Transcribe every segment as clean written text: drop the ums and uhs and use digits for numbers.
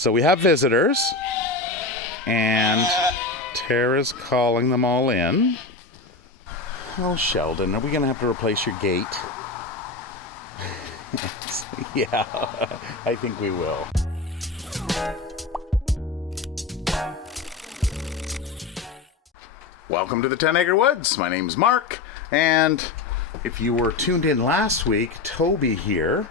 So we have visitors, and Tara's calling them all in. Oh, Sheldon, are we going to have to replace your gate? Yeah, I think we will. Welcome to the 10 Acre Woods. My name's Mark, and if you were tuned in last week, Toby here,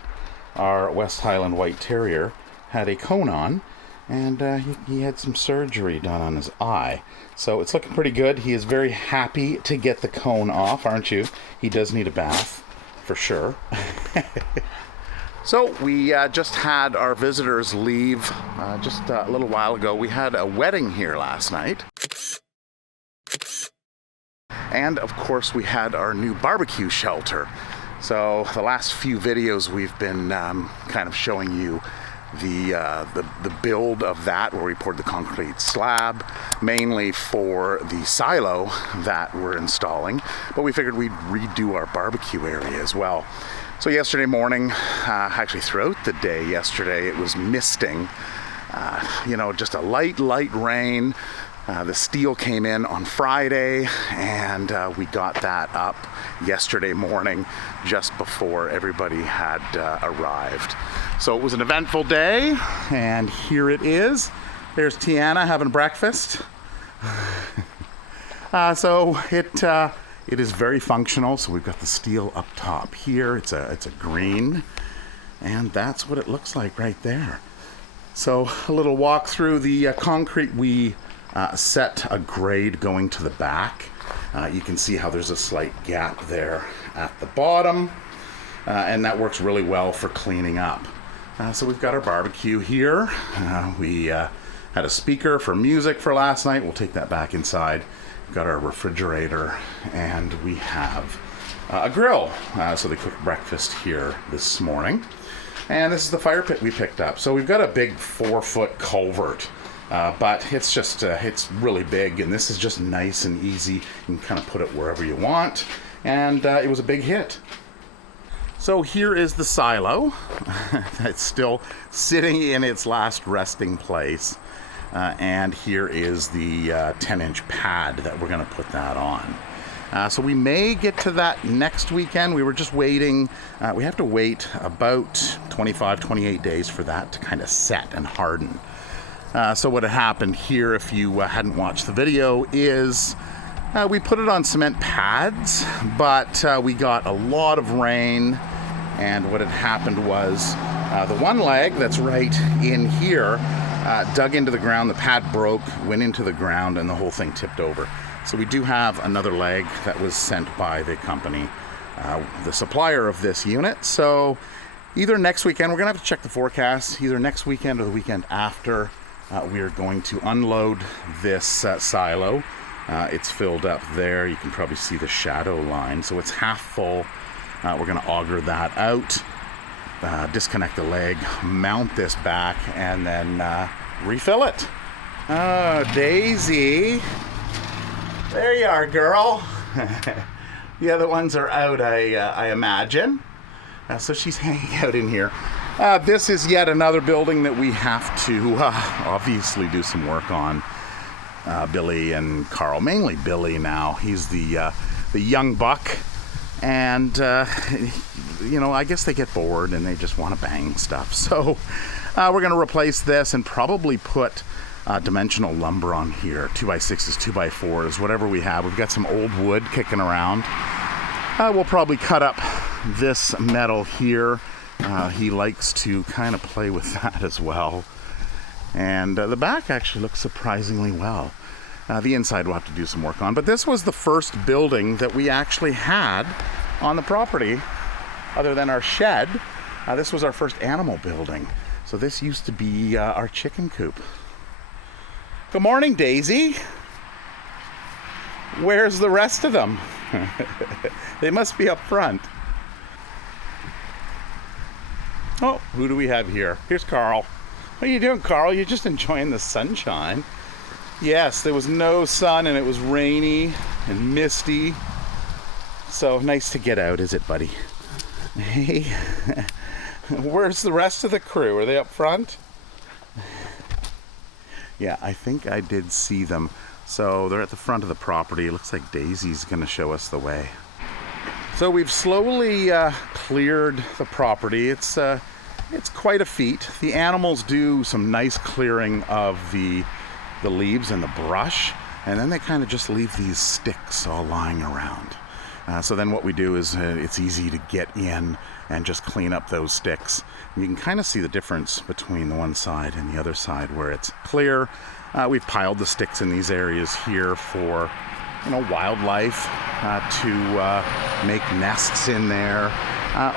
our West Highland White Terrier, had a cone on, and he had some surgery done on his eye. So it's looking pretty good. He is very happy to get the cone off, aren't you? He does need a bath, for sure. So we just had our visitors leave just a little while ago. We had a wedding here last night. And of course we had our new barbecue shelter. So the last few videos we've been kind of showing you the build of that, where we poured the concrete slab, mainly for the silo that we're installing. But we figured we'd redo our barbecue area as well. So yesterday morning, actually throughout the day yesterday, it was misting. Just a light rain. The steel came in on Friday, and we got that up yesterday morning just before everybody had arrived. So it was an eventful day, and here it is. There's Tiana having breakfast. It is very functional. So we've got the steel up top here. It's a green, and that's what it looks like right there. So a little walk through the concrete. We set a grade going to the back. You can see how there's a slight gap there at the bottom, and that works really well for cleaning up. So we've got our barbecue here. We had a speaker for music for last night. We'll take that back inside. We've got our refrigerator, and we have a grill. So they cooked breakfast here this morning. And this is the fire pit we picked up. So we've got a big 4-foot culvert. But it's just, it's really big, and this is just nice and easy. You can kind of put it wherever you want, and it was a big hit. So here is the silo. It's still sitting in its last resting place, and here is the 10-inch pad that we're going to put that on. So we may get to that next weekend. We were just waiting. We have to wait about 25, 28 days for that to kind of set and harden. So what had happened here, if you hadn't watched the video, is we put it on cement pads, but we got a lot of rain, and what had happened was the one leg that's right in here dug into the ground. The pad broke, went into the ground, and the whole thing tipped over. So we do have another leg that was sent by the company, the supplier of this unit. So either next weekend, we're going to have to check the forecast, either next weekend or the weekend after. We are going to unload this silo. It's filled up there. You can probably see the shadow line. So it's half full. We're going to auger that out, disconnect the leg, mount this back, and then refill it. Oh, Daisy. There you are, girl. The other ones are out, I imagine. So she's hanging out in here. This is yet another building that we have to obviously do some work on. Billy and Carl, mainly Billy now. He's the young buck, and I guess they get bored and they just want to bang stuff. So we're going to replace this and probably put dimensional lumber on here, 2x6s, 2x4s, whatever we have. We've got some old wood kicking around. We'll probably cut up this metal here. He likes to kind of play with that as well. And the back actually looks surprisingly well. The inside we'll have to do some work on. But this was the first building that we actually had on the property, other than our shed. This was our first animal building. So this used to be our chicken coop. Good morning, Daisy. Where's the rest of them? They must be up front. Oh, who do we have here? Here's Carl. What are you doing, Carl? You're just enjoying the sunshine. Yes, there was no sun and it was rainy and misty. So nice to get out, is it, buddy? Hey, where's the rest of the crew? Are they up front? Yeah, I think I did see them. So they're at the front of the property. It looks like Daisy's going to show us the way. So we've slowly cleared the property. It's quite a feat. The animals do some nice clearing of the leaves and the brush, and then they kind of just leave these sticks all lying around. So then what we do is it's easy to get in and just clean up those sticks. And you can kind of see the difference between the one side and the other side where it's clear. We've piled the sticks in these areas here for, wildlife to make nests in there.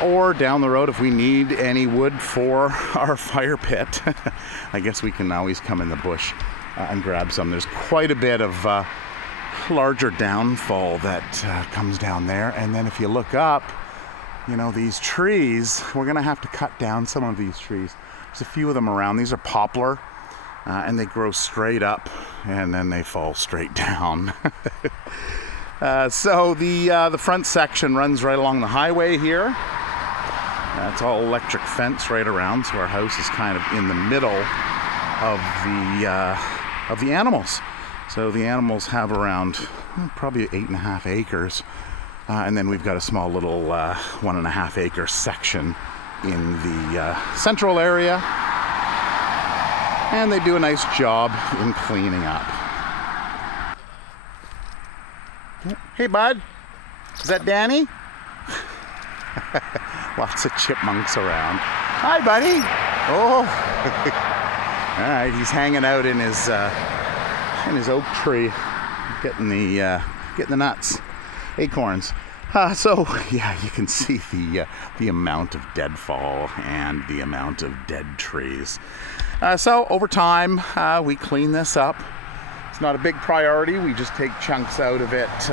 Or down the road, if we need any wood for our fire pit, I guess we can always come in the bush and grab some. There's quite a bit of larger downfall that comes down there. And then if you look up, these trees, we're going to have to cut down some of these trees. There's a few of them around. These are poplar, and they grow straight up, and then they fall straight down. So the front section runs right along the highway here. It's all electric fence right around, so our house is kind of in the middle of the animals. So the animals have around probably 8.5 acres. And then we've got a small little 1.5 acre section in the central area. And they do a nice job in cleaning up. Hey, bud. Is that Danny? Lots of chipmunks around. Hi, buddy. Oh. All right, he's hanging out in his oak tree, getting the nuts, acorns. So yeah, you can see the amount of deadfall and the amount of dead trees. So over time, we clean this up. It's not a big priority. We just take chunks out of it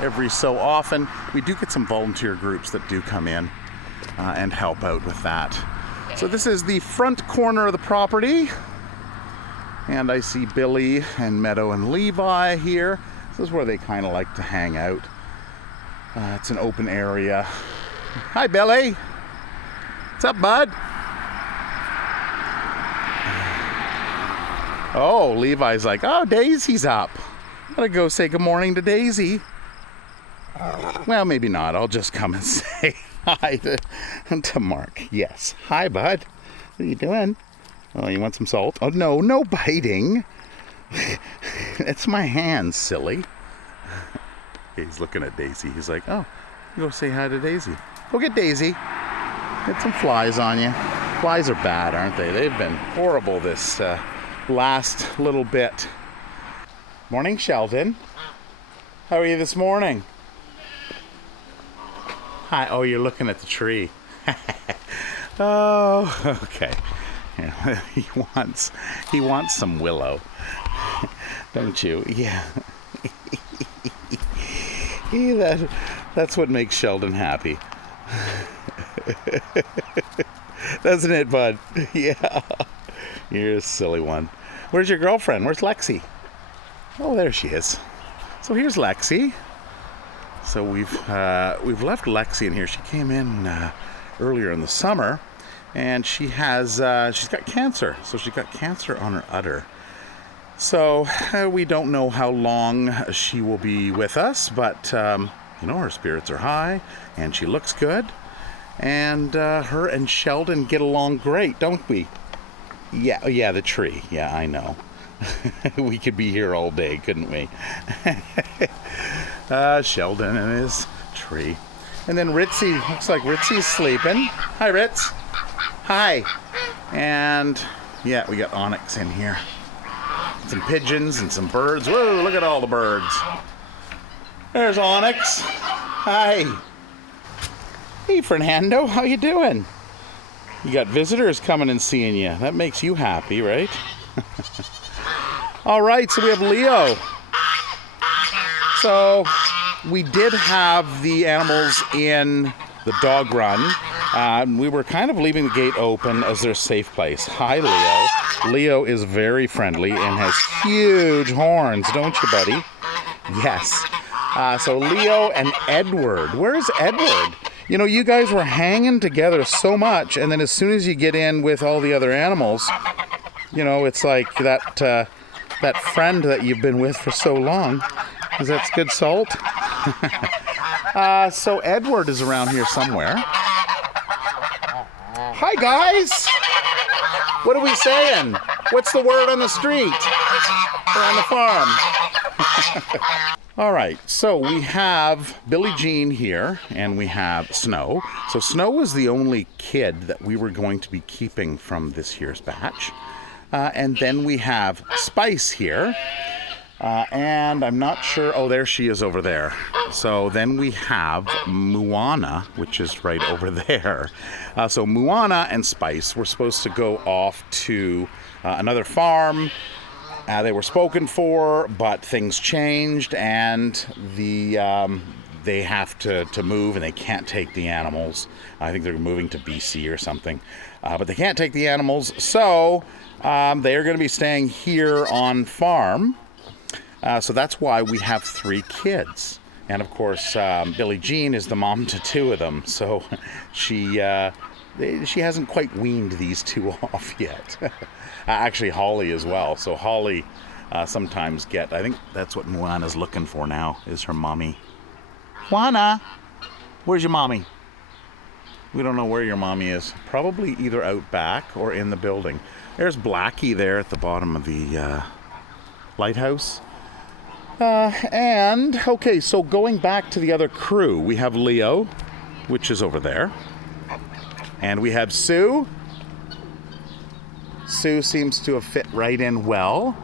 every so often. We do get some volunteer groups that do come in and help out with that. So this is the front corner of the property. And I see Billy and Meadow and Levi here. This is where they kind of like to hang out. It's an open area. Hi, Billy. What's up, bud? Oh, Levi's like, oh, Daisy's up. I'm gonna go say good morning to Daisy. Well, maybe not. I'll just come and say hi to Mark. Yes. Hi, bud. What are you doing? Oh, you want some salt? Oh, no biting. It's my hand, silly. He's looking at Daisy. He's like, oh, go say hi to Daisy. Go get Daisy. Get some flies on you. Flies are bad, aren't they? They've been horrible this last little bit. Morning, Sheldon. How are you this morning? Hi. Oh, you're looking at the tree. Oh, okay. Yeah, he wants some willow, don't you? Yeah. That's what makes Sheldon happy. Doesn't it, bud? Yeah. You're a silly one. Where's your girlfriend? Where's Lexi? Oh, there she is. So here's Lexi. So we've left Lexi in here. She came in earlier in the summer, and she's got cancer. So she's got cancer on her udder. So we don't know how long she will be with us, but her spirits are high, and she looks good, and her and Sheldon get along great, don't we? Yeah, the tree. Yeah, I know. We could be here all day, couldn't we? Sheldon and his tree. And then Ritzy, looks like Ritzy's sleeping. Hi, Ritz. Hi. And yeah, we got Onyx in here. Some pigeons and some birds. Whoa, look at all the birds. There's Onyx. Hi. Hey, Fernando, how you doing? You got visitors coming and seeing you. That makes you happy, right? All right, so we have Leo. So we did have the animals in the dog run. We were kind of leaving the gate open as their safe place. Hi, Leo. Leo is very friendly and has huge horns, don't you, buddy? Yes. So Leo and Edward. Where's Edward? You guys were hanging together so much, and then as soon as you get in with all the other animals, You know, it's like that friend that you've been with for so long. Is that good salt? So Edward is around here somewhere. Hi, guys. What are we saying? What's the word on the street or on the farm? All right, so we have Billie Jean here, and we have Snow. So Snow was the only kid that we were going to be keeping from this year's batch. And then we have Spice here. And I'm not sure, oh, there she is over there. So then we have Moana, which is right over there. So Moana and Spice were supposed to go off to another farm. They were spoken for, but things changed, and they have to move, and they can't take the animals. I think they're moving to BC or something. But they can't take the animals, so they are going to be staying here on farm. So that's why we have 3 kids. And of course, Billie Jean is the mom to 2 of them. So she hasn't quite weaned these 2 off yet. Actually, Holly as well. So Holly sometimes I think that's what Moana's looking for now, is her mommy. Moana, where's your mommy? We don't know where your mommy is. Probably either out back or in the building. There's Blackie there at the bottom of the lighthouse. Okay, so going back to the other crew, we have Leo, which is over there. And we have Sue. Sue seems to have fit right in well.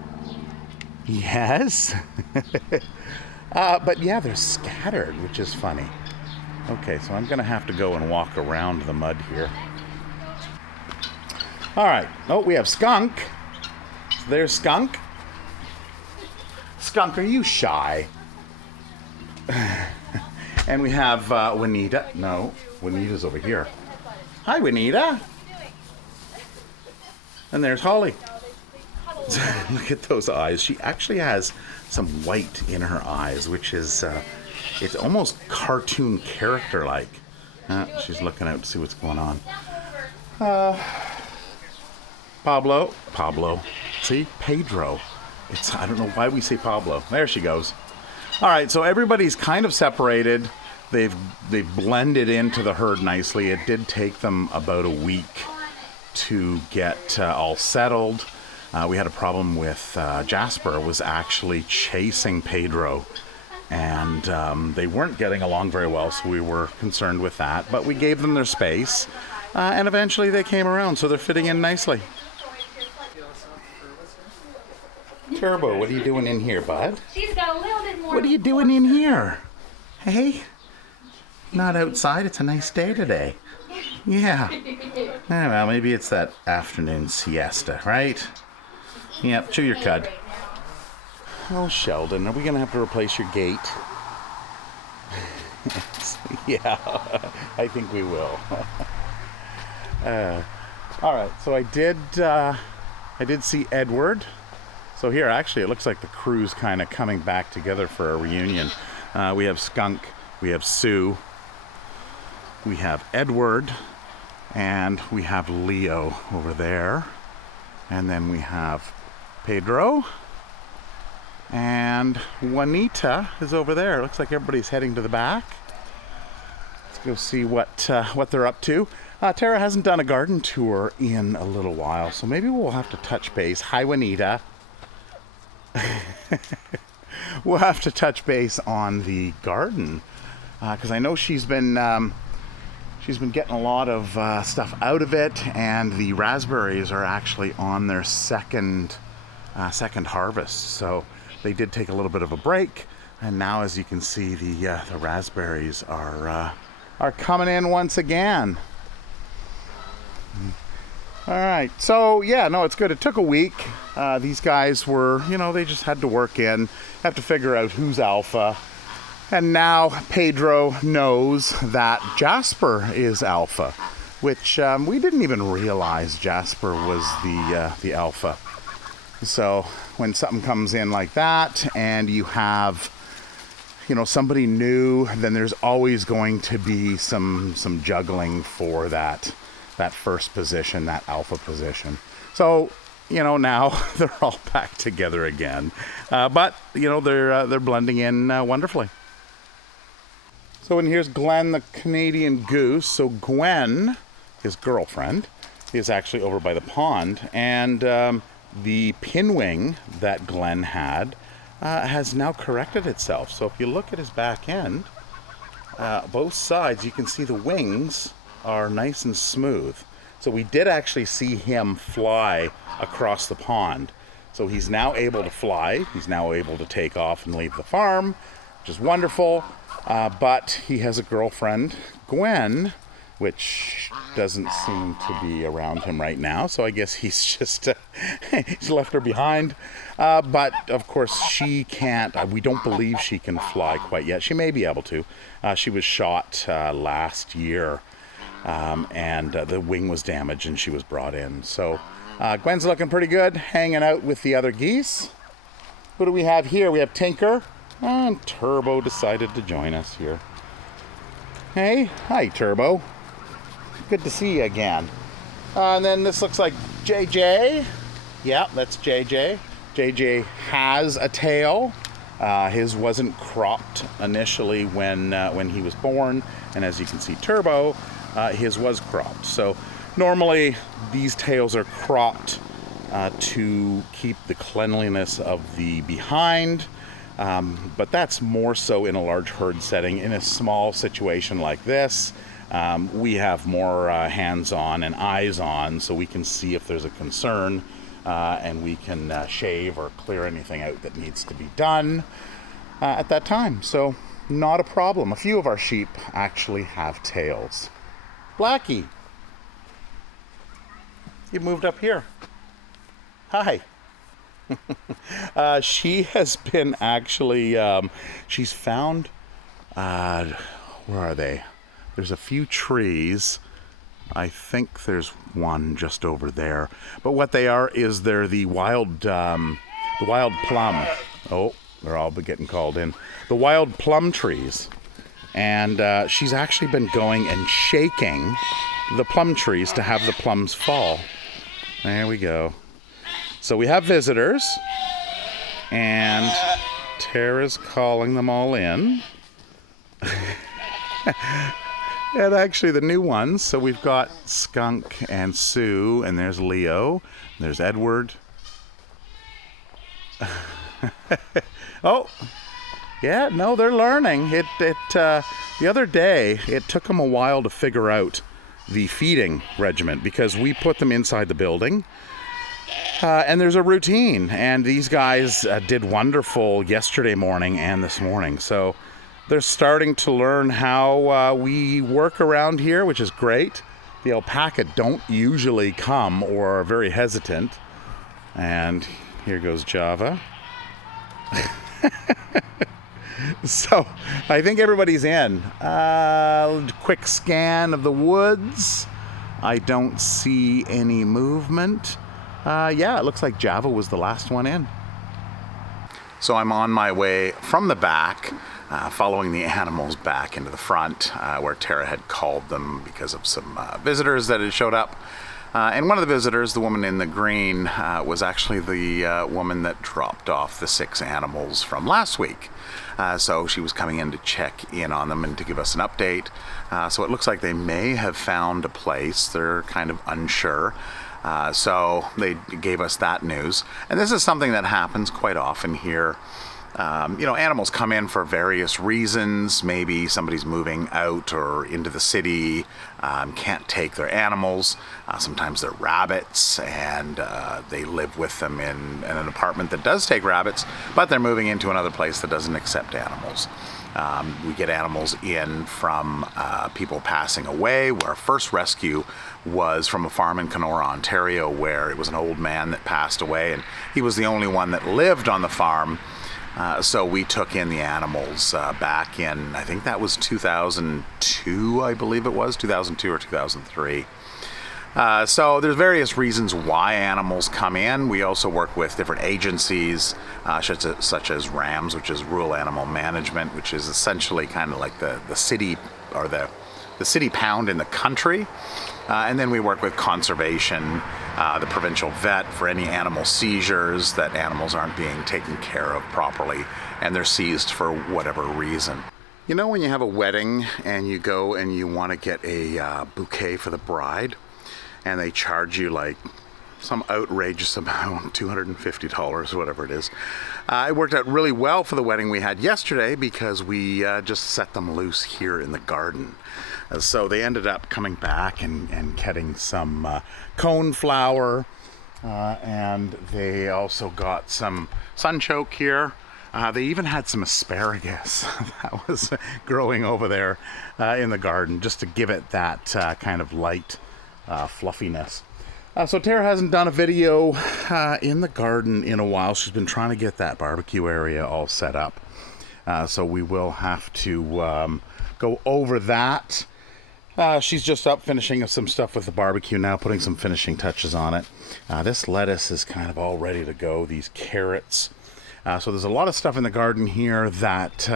Yes. But yeah, they're scattered, which is funny. Okay, so I'm going to have to go and walk around the mud here. All right. Oh, we have Skunk. There's Skunk. Skunk, are you shy? And we have Juanita. No, Juanita's over here. Hi, Juanita. And there's Holly. Look at those eyes. She actually has some white in her eyes, which is, it's almost cartoon character-like. She's looking out to see what's going on. Pablo. See? Pedro. I don't know why we say Pablo. There she goes. All right, so everybody's kind of separated. They've blended into the herd nicely. It did take them about a week to get all settled. We had a problem with Jasper was actually chasing Pedro, and they weren't getting along very well, so we were concerned with that. But we gave them their space, and eventually they came around, so they're fitting in nicely. Turbo, what are you doing in here, bud? She's got a little bit more. What are you doing in here? Hey? Not outside, it's a nice day today. Yeah. Well, maybe it's that afternoon siesta, right? Yep, chew your cud. Oh, Sheldon, are we going to have to replace your gate? Yeah, I think we will. All right, so I did see Edward. So here, actually, it looks like the crew's kind of coming back together for a reunion. We have Skunk, we have Sue, we have Edward, and we have Leo over there. And then we have Pedro, and Juanita is over there. Looks like everybody's heading to the back. Let's go see what they're up to. Tara hasn't done a garden tour in a little while, so maybe we'll have to touch base. Hi, Juanita. We'll have to touch base on the garden, because I know she's been getting a lot of stuff out of it, and the raspberries are actually on their second harvest. So they did take a little bit of a break, and now, as you can see, the raspberries are coming in once again. All right, so yeah, no, it's good. It took a week. These guys were, they just had to work in, have to figure out who's alpha. And now Pedro knows that Jasper is alpha, which we didn't even realize Jasper was the alpha. So when something comes in like that, and you have, somebody new, then there's always going to be some juggling for that first position, that alpha position. So now they're all back together again. But they're blending in wonderfully. So, and here's Glenn, the Canadian goose. So Gwen, his girlfriend, is actually over by the pond, and the pinwing that Glenn had has now corrected itself. So if you look at his back end, both sides, you can see the wings are nice and smooth. So we did actually see him fly across the pond. So he's now able to fly. He's now able to take off and leave the farm, which is wonderful. But he has a girlfriend, Gwen, which doesn't seem to be around him right now. So I guess he's just, he's left her behind. But of course she can't, we don't believe she can fly quite yet. She may be able to. She was shot last year, and the wing was damaged and she was brought in. So Gwen's looking pretty good, hanging out with the other geese. Who do we have here? We have Tinker, and Turbo decided to join us here. Hey, hi Turbo. Good to see you again. And then this looks like JJ. Yeah, that's JJ. JJ has a tail. His wasn't cropped initially when he was born, and as you can see, Turbo, his was cropped. So normally these tails are cropped to keep the cleanliness of the behind, but that's more so in a large herd setting. In a small situation like this, we have more hands-on and eyes-on, so we can see if there's a concern, and we can shave or clear anything out that needs to be done at that time. So not a problem. A few of our sheep actually have tails. Blackie, you moved up here. Hi. She has been actually, she's found, where are they? There's a few trees. I think there's one just over there. But what they are is they're the wild plum. Oh, they're all getting called in. The wild plum trees. And she's actually been going and shaking the plum trees to have the plums fall. There we go. So we have visitors, and Tara's calling them all in. And actually the new ones, so we've got Skunk and Sue, and there's Leo, and there's Edward. Oh, yeah, no, they're learning. The other day, it took them a while to figure out the feeding regimen, because we put them inside the building. And there's a routine, and these guys did wonderful yesterday morning and this morning. So they're starting to learn how we work around here, which is great. The alpaca don't usually come or are very hesitant. And here goes Java. So I think everybody's in. Quick scan of the woods. I don't see any movement. Yeah, it looks like Java was the last one in. So I'm on my way from the back, following the animals back into the front, where Tara had called them because of some visitors that had showed up. And one of the visitors, the woman in the green, was actually the woman that dropped off the 6 animals from last week. So she was coming in to check in on them and to give us an update. So it looks like they may have found a place. They're kind of unsure. So they gave us that news. And this is something that happens quite often here. Animals come in for various reasons. Maybe somebody's moving out or into the city, can't take their animals. Sometimes they're rabbits, and they live with them in an apartment that does take rabbits, but they're moving into another place that doesn't accept animals. We get animals in from people passing away. Our first rescue was from a farm in Kenora, Ontario, where it was an old man that passed away, and he was the only one that lived on the farm. So we took in the animals back in, I think that was 2002, I believe it was, 2002 or 2003. So there's various reasons why animals come in. We also work with different agencies, such as RAMS, which is Rural Animal Management, which is essentially kind of like the city, or the city pound in the country. And then we work with conservation the provincial vet for any animal seizures, that animals aren't being taken care of properly and they're seized for whatever reason. You know, when you have a wedding and you go and you want to get a bouquet for the bride and they charge you like some outrageous amount, $250 or whatever it is. It worked out really well for the wedding we had yesterday because we just set them loose here in the garden. So they ended up coming back and getting some cone flower, and they also got some sunchoke here. They even had some asparagus that was growing over there in the garden, just to give it that kind of light fluffiness. So Tara hasn't done a video in the garden in a while. She's been trying to get that barbecue area all set up. So we will have to go over that. She's just up finishing some stuff with the barbecue now, putting some finishing touches on it. This lettuce is kind of all ready to go. These carrots. So there's a lot of stuff in the garden here that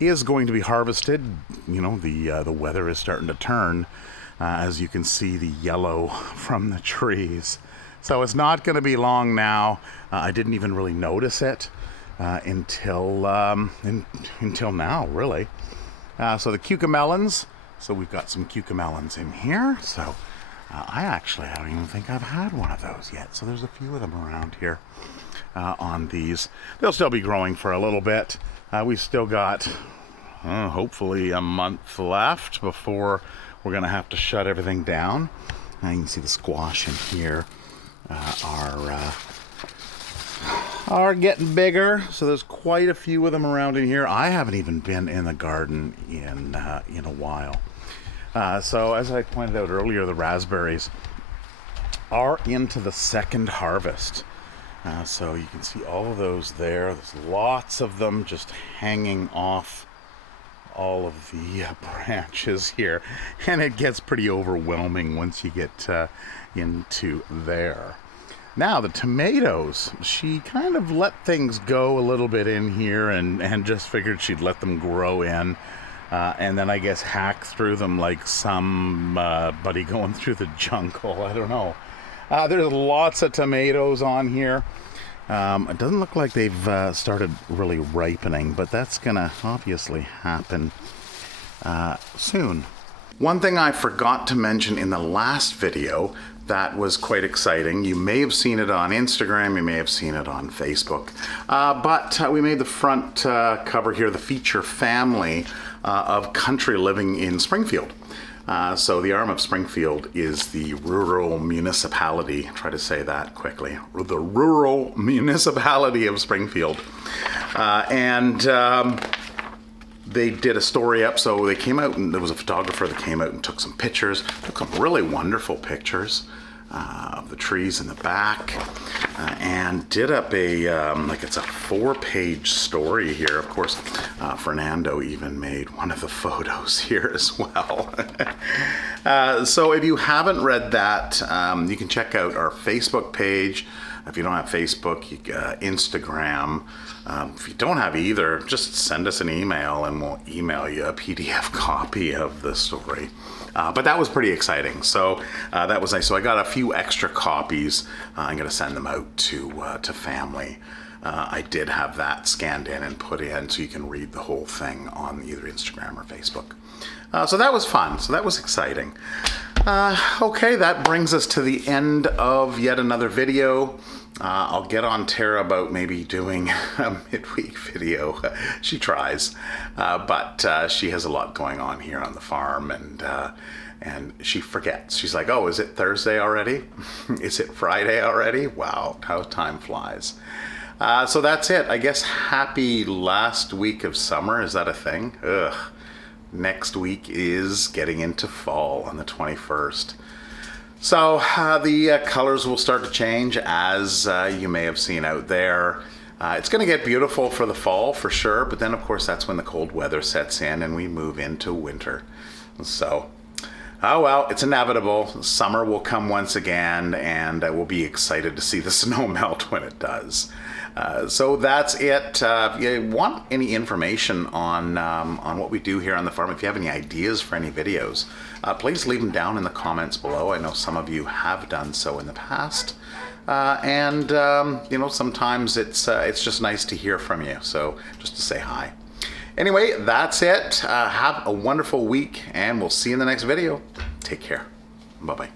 is going to be harvested. You know, the weather is starting to turn. As you can see, the yellow from the trees. So it's not going to be long now. I didn't even really notice it until now, really. So the cucamelons. So we've got some cucamelons in here. So I don't even think I've had one of those yet. So there's a few of them around here on these. They'll still be growing for a little bit. We've still got hopefully a month left before we're going to have to shut everything down. Now you can see the squash in here are getting bigger. So there's quite a few of them around in here. I haven't even been in the garden in a while. So as I pointed out earlier, the raspberries are into the second harvest. So you can see all of those there. There's lots of them just hanging off all of the branches here, and it gets pretty overwhelming once you get into there. Now the tomatoes, she kind of let things go a little bit in here and just figured she'd let them grow in, and then I guess hack through them like somebody going through the jungle. I don't know. There's lots of tomatoes on here. It doesn't look like they've started really ripening, but that's gonna obviously happen soon. One thing I forgot to mention in the last video that was quite exciting, you may have seen it on Instagram, you may have seen it on Facebook, but we made the front cover here, the feature family of country living in Springfield. So the arm of Springfield is the rural municipality, try to say that quickly, the rural municipality of Springfield. They did a story up, so they came out and there was a photographer that came out and took some pictures, took some really wonderful pictures of the trees in the back, and did up like it's a 4-page story here. Of course, Fernando even made one of the photos here as well. So if you haven't read that, you can check out our Facebook page. If you don't have Facebook, Instagram. If you don't have either, just send us an email and we'll email you a PDF copy of the story. But that was pretty exciting. So that was nice. So I got a few extra copies. I'm going to send them out to family. I did have that scanned in and put in so you can read the whole thing on either Instagram or Facebook. So that was fun. So that was exciting. Okay, that brings us to the end of yet another video. I'll get on Tara about maybe doing a midweek video. She tries, but she has a lot going on here on the farm, and she forgets. She's like, oh, is it Thursday already? Is it Friday already? Wow, how time flies. So that's it. I guess happy last week of summer. Is that a thing? Ugh. Next week is getting into fall on the 21st. So the colors will start to change, as you may have seen out there. It's going to get beautiful for the fall for sure, but then of course that's when the cold weather sets in and we move into winter. So Oh well, it's inevitable. Summer will come once again, and we'll be excited to see the snow melt when it does. So that's it. If you want any information on what we do here on the farm, if you have any ideas for any videos, please leave them down in the comments below. I know some of you have done so in the past. And you know, sometimes it's just nice to hear from you. So just to say hi. Anyway, that's it. Have a wonderful week, and we'll see you in the next video. Take care. Bye-bye.